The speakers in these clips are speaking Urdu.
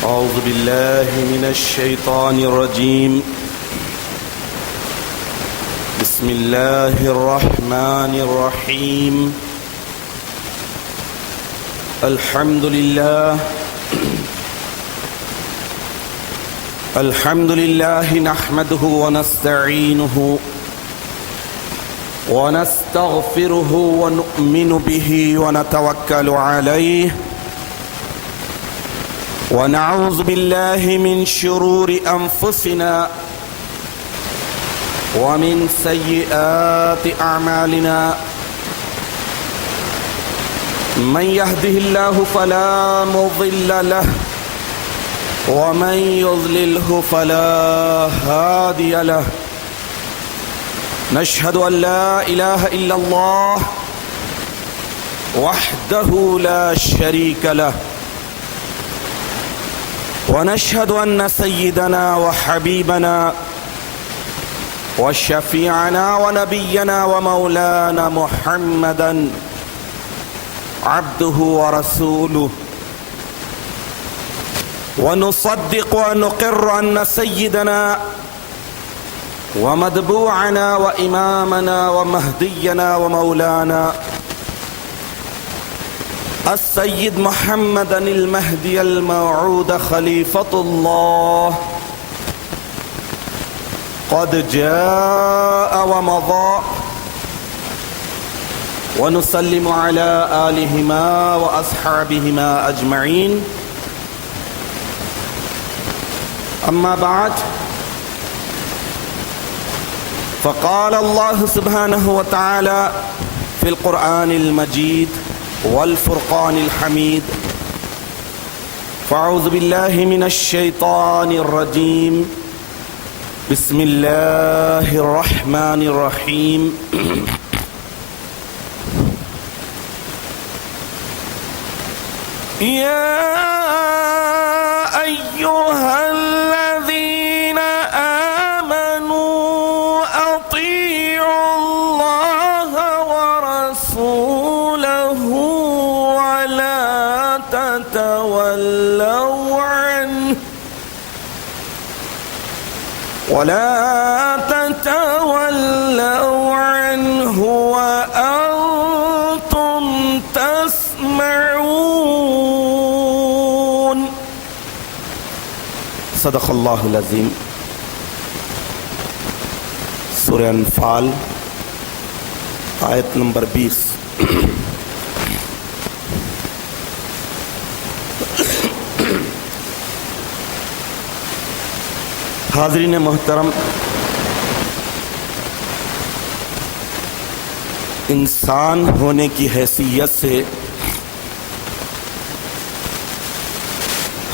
أعوذ بالله من الشيطان الرجيم. بسم الله الرحمن الرحيم. الحمد لله نحمده ونستعينه ونستغفره ونؤمن به ونتوكل عليه ونعوذ بالله من شرور أنفسنا ومن سيئات أعمالنا. من يهده الله فلا مضل له ومن يضلله فلا هادي له. نشهد أن لا إله إلا الله وحده لا شريك له ونشهد أن سيدنا وحبيبنا وشفيعنا ونبينا ومولانا محمدا عبده ورسوله. ونصدق ونقر أن سيدنا ومتبوعنا وإمامنا ومهدينا ومولانا السيد محمدا المهدي الموعود خليفة الله قد جاء ومضى. ونسلم على آلهما وأصحابهما أجمعين. أما بعد، فقال الله سبحانه وتعالى في القرآن المجيد والفرقان الحميد: فأعوذ بالله من الشيطان الرجيم. بسم الله الرحمن الرحيم. يا أيها الذين آمنوا أطيعوا الله ورسوله ولا تتولوا عنه وأنتم تسمعون. صدق اللہ العظیم. سورہ انفال آیت نمبر 20. حاضرین محترم، انسان ہونے کی حیثیت سے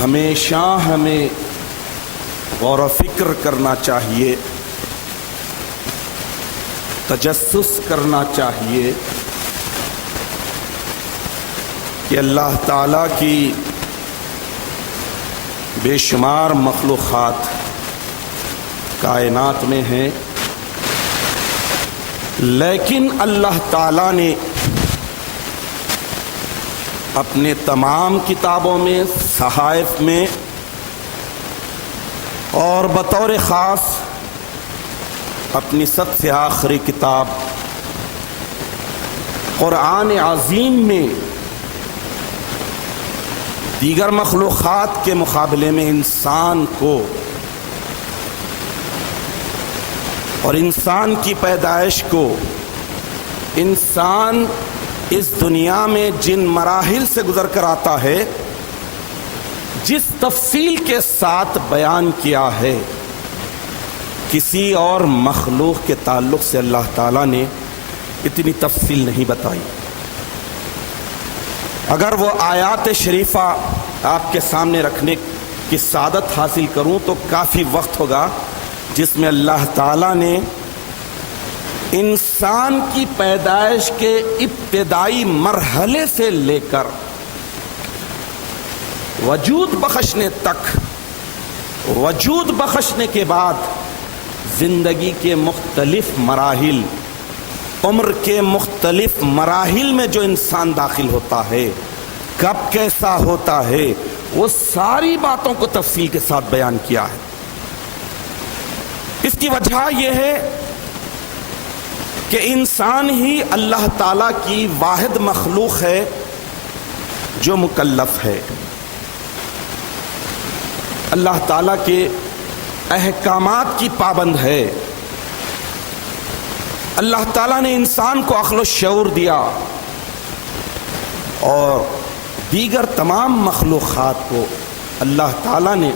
ہمیشہ ہمیں غور و فکر کرنا چاہیے، تجسس کرنا چاہیے کہ اللہ تعالیٰ کی بے شمار مخلوقات کائنات میں ہیں، لیکن اللہ تعالیٰ نے اپنے تمام کتابوں میں، صحائف میں اور بطور خاص اپنی سب سے آخری کتاب قرآن عظیم میں دیگر مخلوقات کے مقابلے میں انسان کو اور انسان کی پیدائش کو، انسان اس دنیا میں جن مراحل سے گزر کر آتا ہے، جس تفصیل کے ساتھ بیان کیا ہے، کسی اور مخلوق کے تعلق سے اللہ تعالیٰ نے اتنی تفصیل نہیں بتائی. اگر وہ آیات شریفہ آپ کے سامنے رکھنے کی سعادت حاصل کروں تو کافی وقت ہوگا، جس میں اللہ تعالیٰ نے انسان کی پیدائش کے ابتدائی مرحلے سے لے کر وجود بخشنے تک، وجود بخشنے کے بعد زندگی کے مختلف مراحل، عمر کے مختلف مراحل میں جو انسان داخل ہوتا ہے، کب کیسا ہوتا ہے، وہ ساری باتوں کو تفصیل کے ساتھ بیان کیا ہے۔ اس کی وجہ یہ ہے کہ انسان ہی اللہ تعالیٰ کی واحد مخلوق ہے جو مکلف ہے۔ اللہ تعالیٰ کے احکامات کی پابند ہے۔ اللہ تعالیٰ نے انسان کو عقل و شعور دیا اور دیگر تمام مخلوقات کو اللہ تعالیٰ نے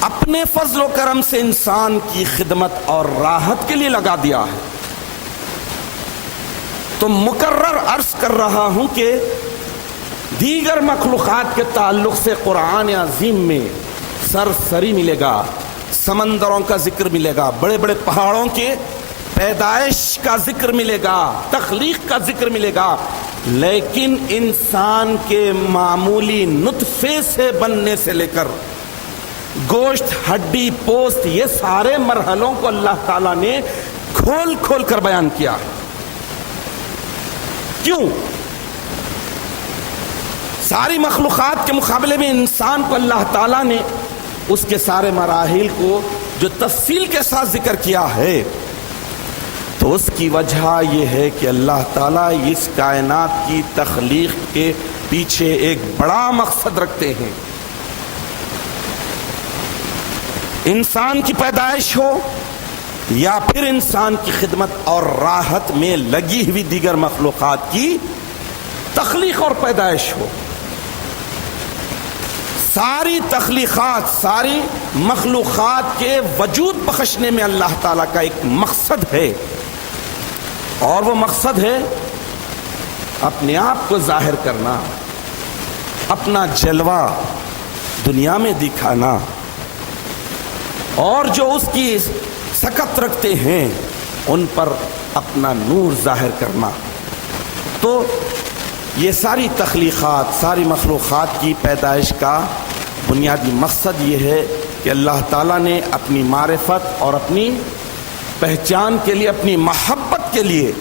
اپنے فضل و کرم سے انسان کی خدمت اور راحت کے لیے لگا دیا ہے۔ تو مکرر عرض کر رہا ہوں کہ دیگر مخلوقات کے تعلق سے قرآن عظیم میں سرسری ملے گا، سمندروں کا ذکر ملے گا، بڑے بڑے پہاڑوں کے پیدائش کا ذکر ملے گا، تخلیق کا ذکر ملے گا، لیکن انسان کے معمولی نطفے سے بننے سے لے کر گوشت، ہڈی، پوست، یہ سارے مرحلوں کو اللہ تعالیٰ نے کھول کھول کر بیان کیا ہے۔ کیوں؟ ساری مخلوقات کے مقابلے میں انسان کو اللہ تعالیٰ نے اس کے سارے مراحل کو جو تفصیل کے ساتھ ذکر کیا ہے، تو اس کی وجہ یہ ہے کہ اللہ تعالیٰ اس کائنات کی تخلیق کے پیچھے ایک بڑا مقصد رکھتے ہیں۔ انسان کی پیدائش ہو یا پھر انسان کی خدمت اور راحت میں لگی ہوئی دیگر مخلوقات کی تخلیق اور پیدائش ہو، ساری تخلیقات، ساری مخلوقات کے وجود بخشنے میں اللہ تعالیٰ کا ایک مقصد ہے، اور وہ مقصد ہے اپنے آپ کو ظاہر کرنا، اپنا جلوہ دنیا میں دکھانا، اور جو اس کی سکت رکھتے ہیں ان پر اپنا نور ظاہر کرنا۔ تو یہ ساری تخلیقات، ساری مخلوقات کی پیدائش کا بنیادی مقصد یہ ہے کہ اللہ تعالیٰ نے اپنی معرفت اور اپنی پہچان کے لیے، اپنی محبت کے لیے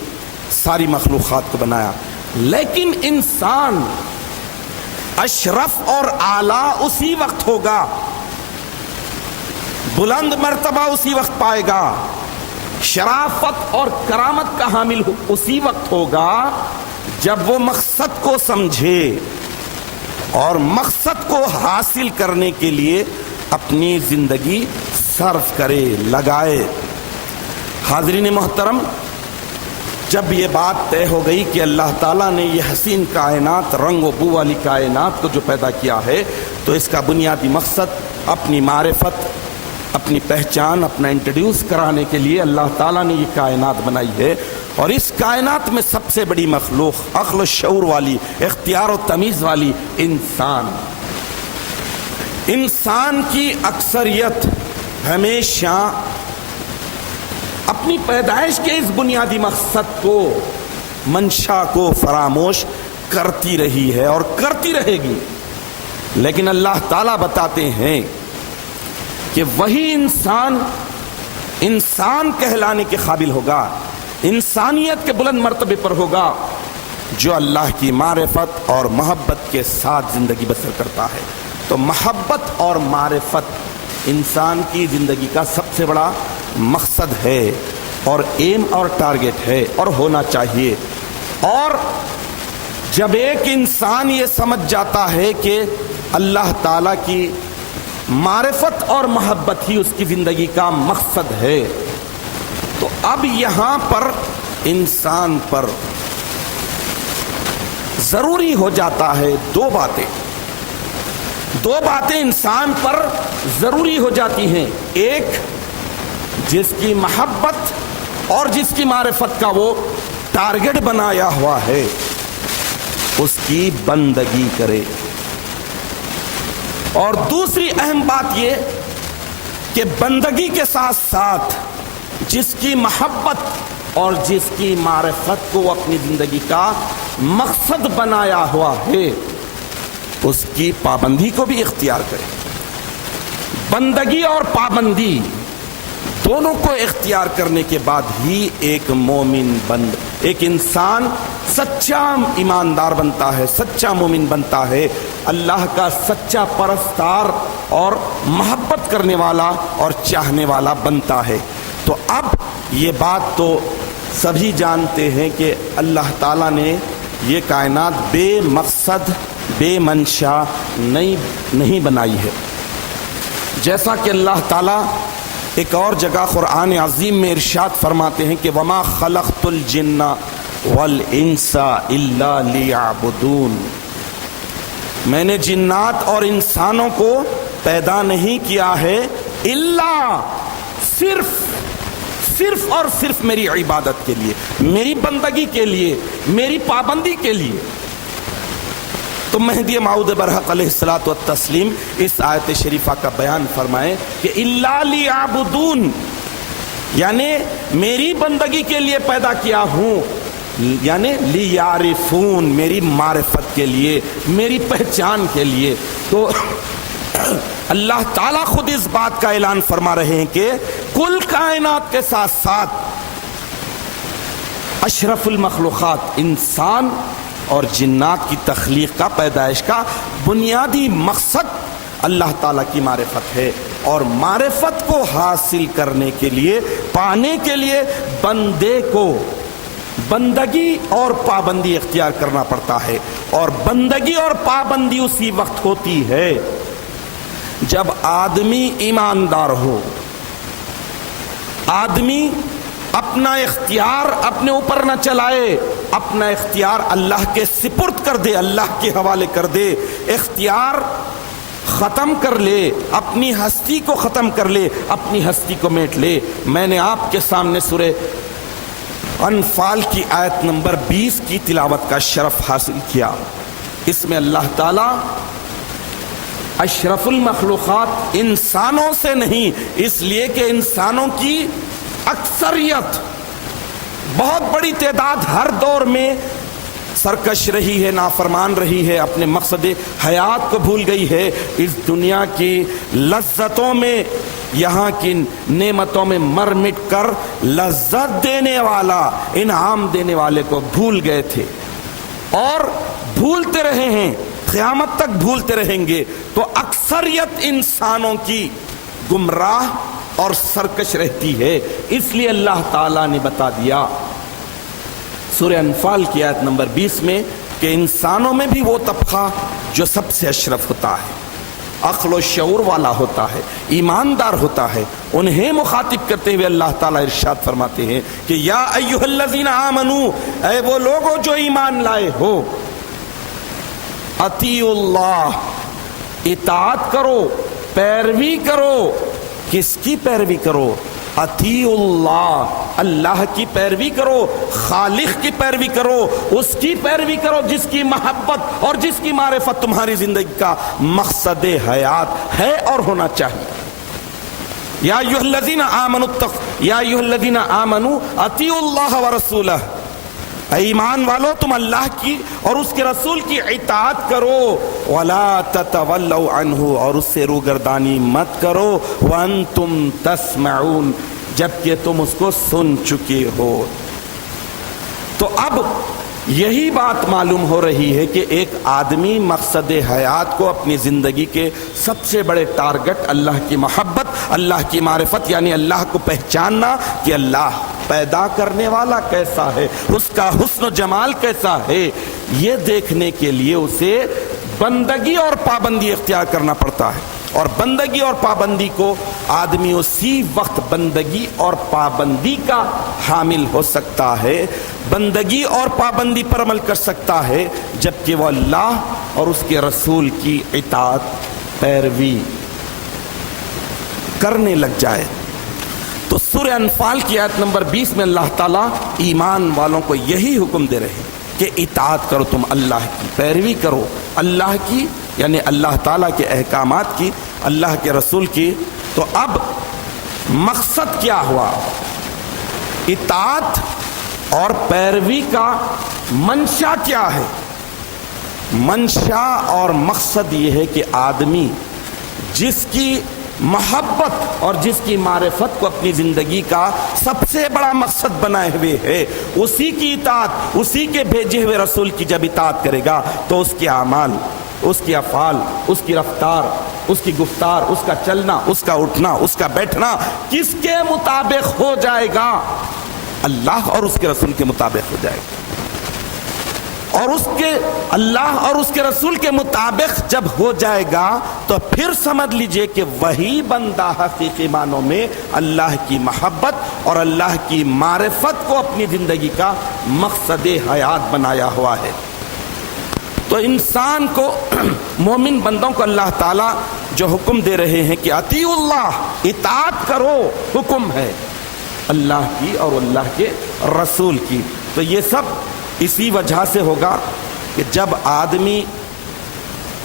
ساری مخلوقات کو بنایا۔ لیکن انسان اشرف اور اعلیٰ اسی وقت ہوگا، بلند مرتبہ اسی وقت پائے گا، شرافت اور کرامت کا حامل اسی وقت ہوگا جب وہ مقصد کو سمجھے اور مقصد کو حاصل کرنے کے لیے اپنی زندگی صرف کرے، لگائے۔ حاضرین محترم، جب یہ بات طے ہو گئی کہ اللہ تعالیٰ نے یہ حسین کائنات، رنگ و بو والی کائنات کو جو پیدا کیا ہے، تو اس کا بنیادی مقصد اپنی معرفت، اپنی پہچان، اپنا انٹروڈیوس کرانے کے لیے اللہ تعالیٰ نے یہ کائنات بنائی ہے۔ اور اس کائنات میں سب سے بڑی مخلوق، عقل و شعور والی، اختیار و تمیز والی انسان۔ انسان کی اکثریت ہمیشہ اپنی پیدائش کے اس بنیادی مقصد کو، منشا کو فراموش کرتی رہی ہے اور کرتی رہے گی، لیکن اللہ تعالیٰ بتاتے ہیں کہ وہی انسان کہلانے کے قابل ہوگا، انسانیت کے بلند مرتبے پر ہوگا، جو اللہ کی معرفت اور محبت کے ساتھ زندگی بسر کرتا ہے۔ تو محبت اور معرفت انسان کی زندگی کا سب سے بڑا مقصد ہے اور ایم اور ٹارگٹ ہے اور ہونا چاہیے۔ اور جب ایک انسان یہ سمجھ جاتا ہے کہ اللہ تعالیٰ کی معرفت اور محبت ہی اس کی زندگی کا مقصد ہے، تو اب یہاں پر انسان پر ضروری ہو جاتا ہے دو باتیں انسان پر ضروری ہو جاتی ہیں۔ ایک، جس کی محبت اور جس کی معرفت کا وہ ٹارگٹ بنایا ہوا ہے، اس کی بندگی کرے۔ اور دوسری اہم بات یہ کہ بندگی کے ساتھ ساتھ جس کی محبت اور جس کی معرفت کو اپنی زندگی کا مقصد بنایا ہوا ہے، اس کی پابندی کو بھی اختیار کرے۔ بندگی اور پابندی دونوں کو اختیار کرنے کے بعد ہی ایک مومن بند ایک انسان سچا ایماندار بنتا ہے، سچا مومن بنتا ہے، اللہ کا سچا پرستار اور محبت کرنے والا اور چاہنے والا بنتا ہے۔ تو اب یہ بات تو سبھی جانتے ہیں کہ اللہ تعالیٰ نے یہ کائنات بے مقصد بے منشا نہیں بنائی ہے۔ جیسا کہ اللہ تعالیٰ ایک اور جگہ قرآن عظیم میں ارشاد فرماتے ہیں کہ وما خلقت الجن والانس الا لیعبدون، میں نے جنات اور انسانوں کو پیدا نہیں کیا ہے الا صرف اور صرف میری عبادت کے لیے، میری بندگی کے لیے، میری پابندی کے لیے۔ تو مہدی موعود برحق علیہ الصلوۃ والتسلیم اس آیت شریفہ کا بیان فرمائیں کہ الا لیعبدون، یعنی میری بندگی کے لیے پیدا کیا ہوں، یعنی لیعرفون، میری معرفت کے لیے، میری پہچان کے لیے۔ تو اللہ تعالیٰ خود اس بات کا اعلان فرما رہے ہیں کہ کل کائنات کے ساتھ ساتھ اشرف المخلوقات انسان اور جنات کی تخلیق کا، پیدائش کا بنیادی مقصد اللہ تعالیٰ کی معرفت ہے، اور معرفت کو حاصل کرنے کے لیے، پانے کے لیے بندے کو بندگی اور پابندی اختیار کرنا پڑتا ہے، اور بندگی اور پابندی اسی وقت ہوتی ہے جب آدمی ایماندار ہو، آدمی اپنا اختیار اپنے اوپر نہ چلائے، اپنا اختیار اللہ کے سپرد کر دے، اللہ کے حوالے کر دے، اختیار ختم کر لے، اپنی ہستی کو ختم کر لے، اپنی ہستی کو میٹ لے۔ میں نے آپ کے سامنے سورہ انفال کی آیت نمبر 20 کی تلاوت کا شرف حاصل کیا۔ اس میں اللہ تعالیٰ اشرف المخلوقات انسانوں سے نہیں، اس لیے کہ انسانوں کی اکثریت، بہت بڑی تعداد ہر دور میں سرکش رہی ہے، نافرمان رہی ہے، اپنے مقصد حیات کو بھول گئی ہے، اس دنیا کی لذتوں میں، یہاں کی نعمتوں میں مر مٹ کر لذت دینے والا، انعام دینے والے کو بھول گئے تھے، اور بھولتے رہے ہیں، قیامت تک بھولتے رہیں گے۔ تو اکثریت انسانوں کی گمراہ اور سرکش رہتی ہے، اس لیے اللہ تعالیٰ نے بتا دیا سورہ انفال کی آیت نمبر 20 میں کہ انسانوں میں بھی وہ طبقہ جو سب سے اشرف ہوتا ہے، عقل و شعور والا ہوتا ہے، ایماندار ہوتا ہے، انہیں مخاطب کرتے ہوئے اللہ تعالیٰ ارشاد فرماتے ہیں کہ یا ایھا الذین آمنو، اے وہ لوگوں جو ایمان لائے ہو، اطیعوا اللہ، اطاعت کرو، پیروی کرو۔ کس کی پیروی کرو؟ اطیعوا اللہ، اللہ کی پیروی کرو، خالق کی پیروی کرو، اس کی پیروی کرو جس کی محبت اور جس کی معرفت تمہاری زندگی کا مقصد حیات ہے اور ہونا چاہیے۔ یا ایھا الذین آمنوا یا ایھا الذین آمنوا اطیعوا اللہ ورسولہ، اے ایمان والو تم اللہ کی اور اس کے رسول کی اطاعت کرو، ولا تتولوا عنہ، اور اس سے روگردانی مت کرو، وانتم تسمعون، جبکہ تم اس کو سن چکے ہو۔ تو اب یہی بات معلوم ہو رہی ہے کہ ایک آدمی مقصد حیات کو، اپنی زندگی کے سب سے بڑے ٹارگٹ اللہ کی محبت، اللہ کی معرفت، یعنی اللہ کو پہچاننا کہ اللہ پیدا کرنے والا کیسا ہے، اس کا حسن و جمال کیسا ہے، یہ دیکھنے کے لیے اسے بندگی اور پابندی اختیار کرنا پڑتا ہے۔ اور بندگی اور پابندی کو آدمی اسی وقت بندگی اور پابندی کا حامل ہو سکتا ہے، بندگی اور پابندی پر عمل کر سکتا ہے جبکہ وہ اللہ اور اس کے رسول کی اطاعت پیروی کرنے لگ جائے۔ تو سورہ انفال کی آیت نمبر 20 میں اللہ تعالیٰ ایمان والوں کو یہی حکم دے رہے ہیں کہ اطاعت کرو، تم اللہ کی پیروی کرو، اللہ کی یعنی اللہ تعالیٰ کے احکامات کی، اللہ کے رسول کی۔ تو اب مقصد کیا ہوا؟ اطاعت اور پیروی کا منشا کیا ہے؟ منشا اور مقصد یہ ہے کہ آدمی جس کی محبت اور جس کی معرفت کو اپنی زندگی کا سب سے بڑا مقصد بنائے ہوئے ہے، اسی کی اطاعت، اسی کے بھیجے ہوئے رسول کی جب اطاعت کرے گا تو اس کے اعمال، اس کے افعال، اس کی رفتار، اس کی گفتار، اس کا چلنا، اس کا اٹھنا، اس کا بیٹھنا کس کے مطابق ہو جائے گا؟ اللہ اور اس کے رسول کے مطابق ہو جائے گا۔ اور اس کے اللہ اور اس کے رسول کے مطابق جب ہو جائے گا تو پھر سمجھ لیجئے کہ وہی بندہ حقیقی معنوں میں اللہ کی محبت اور اللہ کی معرفت کو اپنی زندگی کا مقصد حیات بنایا ہوا ہے۔ تو انسان کو، مومن بندوں کو اللہ تعالیٰ جو حکم دے رہے ہیں کہ اطیعوا اللہ، اطاعت کرو، حکم ہے اللہ کی اور اللہ کے رسول کی۔ تو یہ سب اسی وجہ سے ہوگا کہ جب آدمی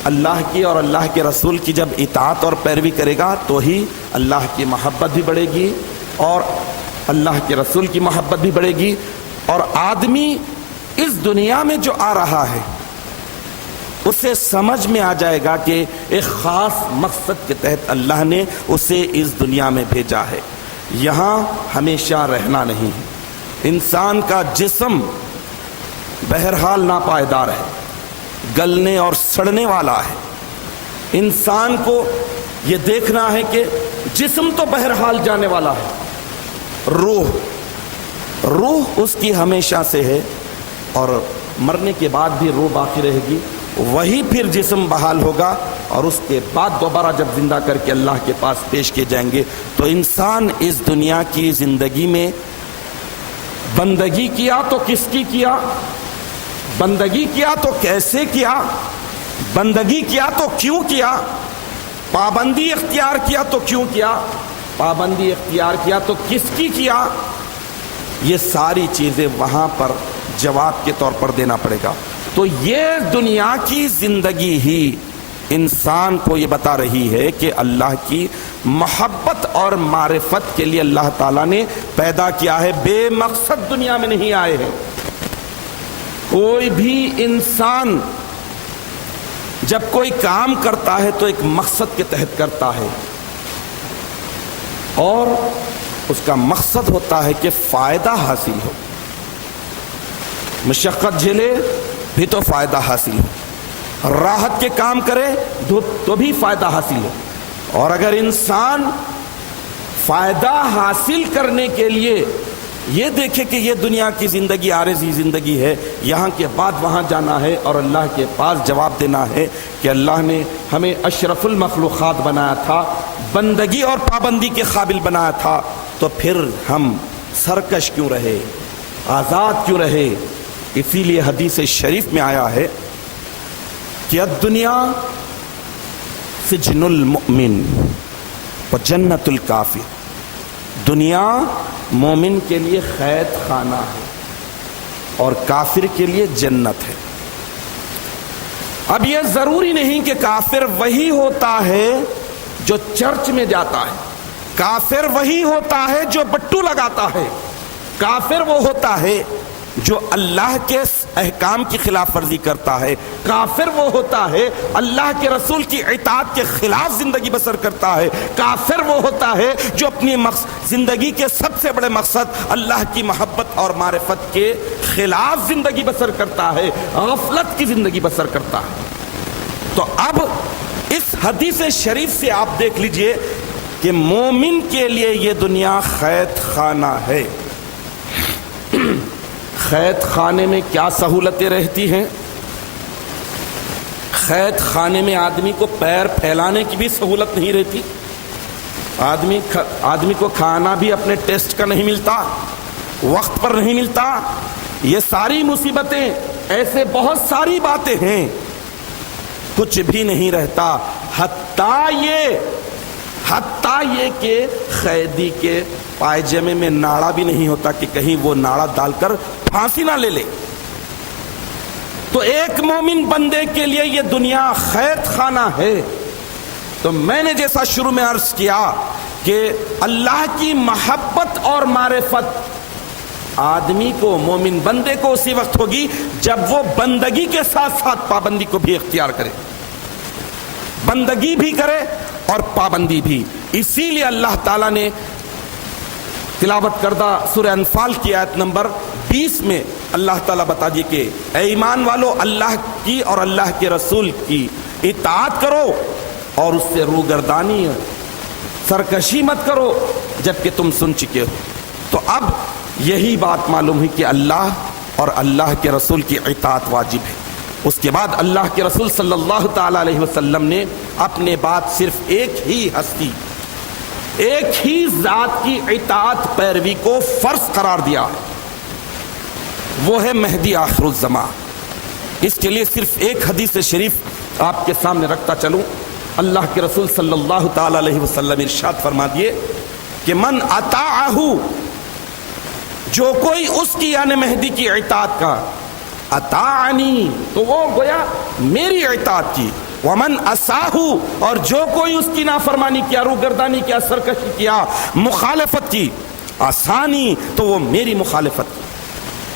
اللہ کی اور اللہ کے رسول کی جب اطاعت اور پیروی کرے گا تو ہی اللہ کی محبت بھی بڑھے گی اور اللہ کے رسول کی محبت بھی بڑھے گی، اور آدمی اس دنیا میں جو آ رہا ہے اسے سمجھ میں آ جائے گا کہ ایک خاص مقصد کے تحت اللہ نے اسے اس دنیا میں بھیجا ہے۔ یہاں ہمیشہ رہنا نہیں ہے۔ انسان کا جسم بہرحال ناپائیدار ہے، گلنے اور سڑنے والا ہے۔ انسان کو یہ دیکھنا ہے کہ جسم تو بہرحال جانے والا ہے، روح اس کی ہمیشہ سے ہے، اور مرنے کے بعد بھی روح باقی رہے گی، وہی پھر جسم بحال ہوگا اور اس کے بعد دوبارہ جب زندہ کر کے اللہ کے پاس پیش کیے جائیں گے۔ تو انسان اس دنیا کی زندگی میں بندگی کیا تو کس کی کیا، بندگی کیا تو کیسے کیا، بندگی کیا تو کیوں کیا، پابندی اختیار کیا تو کیوں کیا، پابندی اختیار کیا تو کس کی کیا، یہ ساری چیزیں وہاں پر جواب کے طور پر دینا پڑے گا۔ تو یہ دنیا کی زندگی ہی انسان کو یہ بتا رہی ہے کہ اللہ کی محبت اور معرفت کے لیے اللہ تعالیٰ نے پیدا کیا ہے، بے مقصد دنیا میں نہیں آئے ہیں۔ کوئی بھی انسان جب کوئی کام کرتا ہے تو ایک مقصد کے تحت کرتا ہے، اور اس کا مقصد ہوتا ہے کہ فائدہ حاصل ہو، مشقت جھیلے بھی تو فائدہ حاصل ہو، راحت کے کام کرے تو بھی فائدہ حاصل ہو۔ اور اگر انسان فائدہ حاصل کرنے کے لیے یہ دیکھے کہ یہ دنیا کی زندگی عارضی زندگی ہے، یہاں کے بعد وہاں جانا ہے اور اللہ کے پاس جواب دینا ہے کہ اللہ نے ہمیں اشرف المخلوقات بنایا تھا، بندگی اور پابندی کے قابل بنایا تھا، تو پھر ہم سرکش کیوں رہے، آزاد کیوں رہے؟ اسی لیے حدیث شریف میں آیا ہے کہ الدنیا سجن المؤمن و جنت الکافر، دنیا مومن کے لیے قید خانہ ہے اور کافر کے لیے جنت ہے۔ اب یہ ضروری نہیں کہ کافر وہی ہوتا ہے جو چرچ میں جاتا ہے، کافر وہی ہوتا ہے جو بٹو لگاتا ہے، کافر وہ ہوتا ہے جو اللہ کے احکام کی خلاف ورزی کرتا ہے، کافر وہ ہوتا ہے اللہ کے رسول کی اطاعت کے خلاف زندگی بسر کرتا ہے، کافر وہ ہوتا ہے جو اپنی زندگی کے سب سے بڑے مقصد اللہ کی محبت اور معرفت کے خلاف زندگی بسر کرتا ہے، غفلت کی زندگی بسر کرتا ہے۔ تو اب اس حدیث شریف سے آپ دیکھ لیجئے کہ مومن کے لیے یہ دنیا قید خانہ ہے۔ قید خانے میں کیا سہولتیں رہتی ہیں؟ قید خانے میں آدمی کو پیر پھیلانے کی بھی سہولت نہیں رہتی، آدمی کو کھانا بھی اپنے ٹیسٹ کا نہیں ملتا، وقت پر نہیں ملتا، یہ ساری مصیبتیں، ایسے بہت ساری باتیں ہیں، کچھ بھی نہیں رہتا، حتیٰ یہ کہ قیدی کے پائجامے میں ناڑا بھی نہیں ہوتا کہ کہیں وہ ناڑا ڈال کر پھانسی نہ لے لے۔ تو ایک مومن بندے کے لیے یہ دنیا قید خانہ ہے۔ تو میں نے جیسا شروع میں عرض کیا کہ اللہ کی محبت اور معرفت آدمی کو، مومن بندے کو اسی وقت ہوگی جب وہ بندگی کے ساتھ ساتھ پابندی کو بھی اختیار کرے، بندگی بھی کرے اور پابندی بھی. اسی لیے اللہ تعالیٰ نے تلاوت کردہ سورہ انفال کی آیت نمبر 20 میں اللہ تعالیٰ بتا دیے کہ اے ایمان والو اللہ کی اور اللہ کے رسول کی اطاعت کرو اور اس سے روگردانی سرکشی مت کرو جبکہ تم سن چکے ہو. تو اب یہی بات معلوم ہے کہ اللہ اور اللہ کے رسول کی اطاعت واجب ہے. اس کے بعد اللہ کے رسول صلی اللہ تعالی علیہ وسلم نے اپنے بات صرف ایک ہی ہستی ایک ہی ذات کی اطاعت پیروی کو فرض قرار دیا ہے، وہ ہے مہدی آخر الزمان. اس کے لیے صرف ایک حدیث شریف آپ کے سامنے رکھتا چلوں. اللہ کے رسول صلی اللہ تعالی علیہ وسلم ارشاد فرما دیے کہ من اطاعہ، جو کوئی اس کی یعنی مہدی کی اطاعت کا، اطاعنی تو وہ گویا میری اطاعت کی، ومن عصاہ اور جو کوئی اس کی نافرمانی کیا، روگردانی کیا، سرکشی کیا، مخالفت کی، عصانی تو وہ میری مخالفت کی.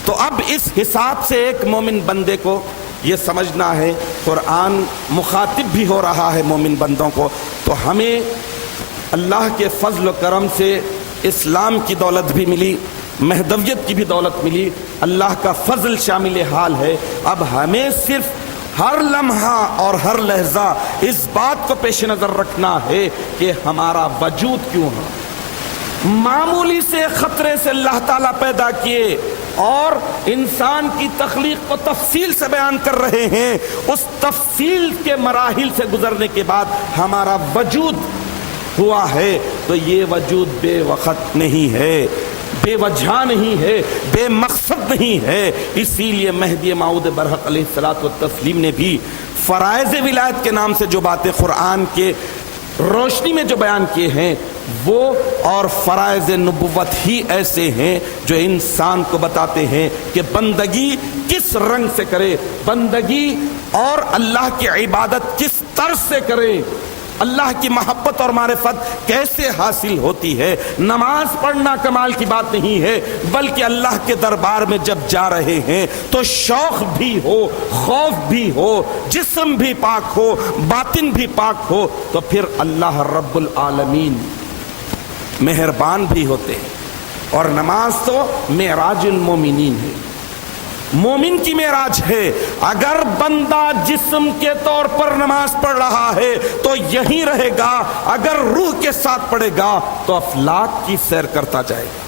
تو اب اس حساب سے ایک مومن بندے کو یہ سمجھنا ہے، قرآن مخاطب بھی ہو رہا ہے مومن بندوں کو. تو ہمیں اللہ کے فضل و کرم سے اسلام کی دولت بھی ملی، مہدویت کی بھی دولت ملی، اللہ کا فضل شامل حال ہے. اب ہمیں صرف ہر لمحہ اور ہر لحظہ اس بات کو پیش نظر رکھنا ہے کہ ہمارا وجود کیوں ہے. معمولی سے خطرے سے اللہ تعالیٰ پیدا کیے اور انسان کی تخلیق کو تفصیل سے بیان کر رہے ہیں. اس تفصیل کے مراحل سے گزرنے کے بعد ہمارا وجود ہوا ہے تو یہ وجود بے وقت نہیں ہے، بے وجہ نہیں ہے، بے مقصد نہیں ہے. اسی لیے مہدی موعود برحق علیہ الصلوۃ والتسلیم نے بھی فرائض ولایت کے نام سے جو باتیں قرآن کے روشنی میں جو بیان کیے ہیں وہ اور فرائض نبوت ہی ایسے ہیں جو انسان کو بتاتے ہیں کہ بندگی کس رنگ سے کرے، بندگی اور اللہ کی عبادت کس طرز سے کرے، اللہ کی محبت اور معرفت کیسے حاصل ہوتی ہے. نماز پڑھنا کمال کی بات نہیں ہے، بلکہ اللہ کے دربار میں جب جا رہے ہیں تو شوق بھی ہو، خوف بھی ہو، جسم بھی پاک ہو، باطن بھی پاک ہو، تو پھر اللہ رب العالمین مہربان بھی ہوتے ہیں. اور نماز تو معراج المومنین ہے، مومن کی معراج ہے. اگر بندہ جسم کے طور پر نماز پڑھ رہا ہے تو یہی رہے گا، اگر روح کے ساتھ پڑھے گا تو افلاک کی سیر کرتا جائے گا.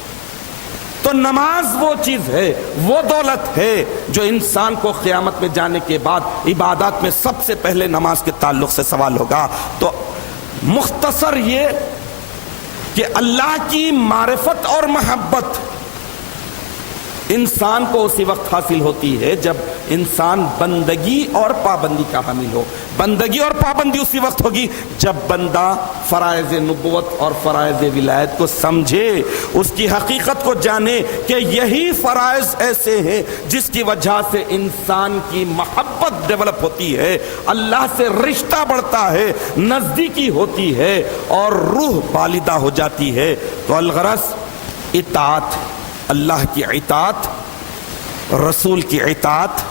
تو نماز وہ چیز ہے، وہ دولت ہے جو انسان کو قیامت میں جانے کے بعد عبادات میں سب سے پہلے نماز کے تعلق سے سوال ہوگا. تو مختصر یہ کہ اللہ کی معرفت اور محبت انسان کو اسی وقت حاصل ہوتی ہے جب انسان بندگی اور پابندی کا حامل ہو. بندگی اور پابندی اسی وقت ہوگی جب بندہ فرائض نبوت اور فرائض ولایت کو سمجھے، اس کی حقیقت کو جانے کہ یہی فرائض ایسے ہیں جس کی وجہ سے انسان کی محبت ڈیولپ ہوتی ہے، اللہ سے رشتہ بڑھتا ہے، نزدیکی ہوتی ہے اور روح بالدہ ہو جاتی ہے. تو الغرض اطاعت، اللہ کی اطاعت، رسول کی اطاعت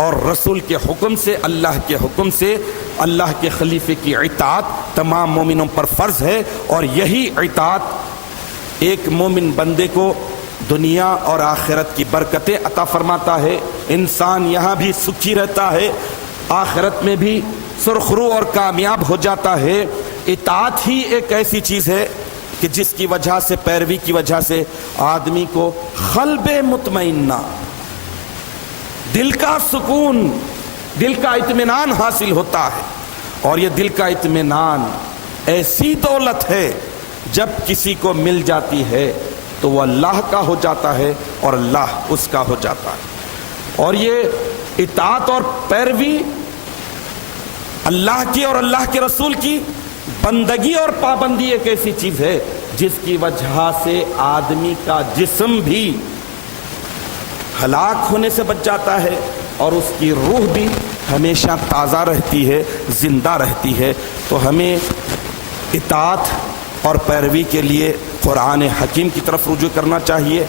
اور رسول کے حکم سے، اللہ کے حکم سے اللہ کے خلیفے کی اطاعت تمام مومنوں پر فرض ہے. اور یہی اطاعت ایک مومن بندے کو دنیا اور آخرت کی برکتیں عطا فرماتا ہے. انسان یہاں بھی سکھی رہتا ہے، آخرت میں بھی سرخرو اور کامیاب ہو جاتا ہے. اطاعت ہی ایک ایسی چیز ہے کہ جس کی وجہ سے، پیروی کی وجہ سے آدمی کو قلب مطمئنہ، دل کا سکون، دل کا اطمینان حاصل ہوتا ہے. اور یہ دل کا اطمینان ایسی دولت ہے جب کسی کو مل جاتی ہے تو وہ اللہ کا ہو جاتا ہے اور اللہ اس کا ہو جاتا ہے. اور یہ اطاعت اور پیروی اللہ کی اور اللہ کے رسول کی، بندگی اور پابندی ایک ایسی چیز ہے جس کی وجہ سے آدمی کا جسم بھی ہلاک ہونے سے بچ جاتا ہے اور اس کی روح بھی ہمیشہ تازہ رہتی ہے، زندہ رہتی ہے. تو ہمیں اطاعت اور پیروی کے لیے قرآن حکیم کی طرف رجوع کرنا چاہیے،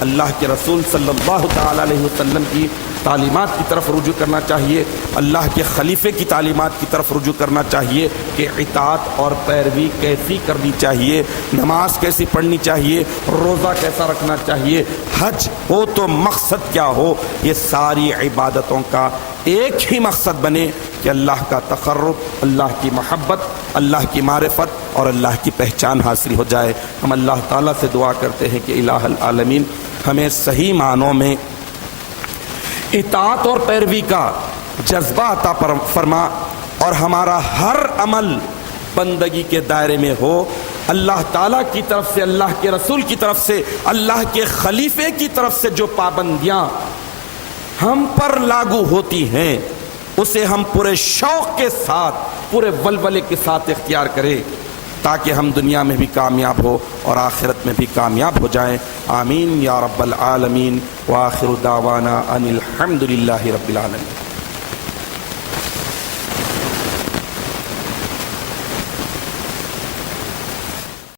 اللہ کے رسول صلی اللہ تعالی علیہ وسلم کی تعلیمات کی طرف رجوع کرنا چاہیے، اللہ کے خلیفے کی تعلیمات کی طرف رجوع کرنا چاہیے کہ اطاعت اور پیروی کیسی کرنی چاہیے، نماز کیسی پڑھنی چاہیے، روزہ کیسا رکھنا چاہیے، حج ہو تو مقصد کیا ہو، یہ ساری عبادتوں کا ایک ہی مقصد بنے کہ اللہ کا تقرب، اللہ کی محبت، اللہ کی معرفت اور اللہ کی پہچان حاصل ہو جائے۔ ہم اللہ تعالیٰ سے دعا کرتے ہیں کہ الہ العالمین ہمیں صحیح معنوں میں اطاعت اور پیروی کا جذبہ عطا فرما اور ہمارا ہر عمل بندگی کے دائرے میں ہو، اللہ تعالیٰ کی طرف سے، اللہ کے رسول کی طرف سے، اللہ کے خلیفے کی طرف سے جو پابندیاں ہم پر لاگو ہوتی ہیں اسے ہم پورے شوق کے ساتھ، پورے ولولے کے ساتھ اختیار کریں تاکہ ہم دنیا میں بھی کامیاب ہو اور آخرت میں بھی کامیاب ہو جائیں۔ آمین یا رب العالمین، وآخر دعوانا ان الحمد للہ رب العالمین۔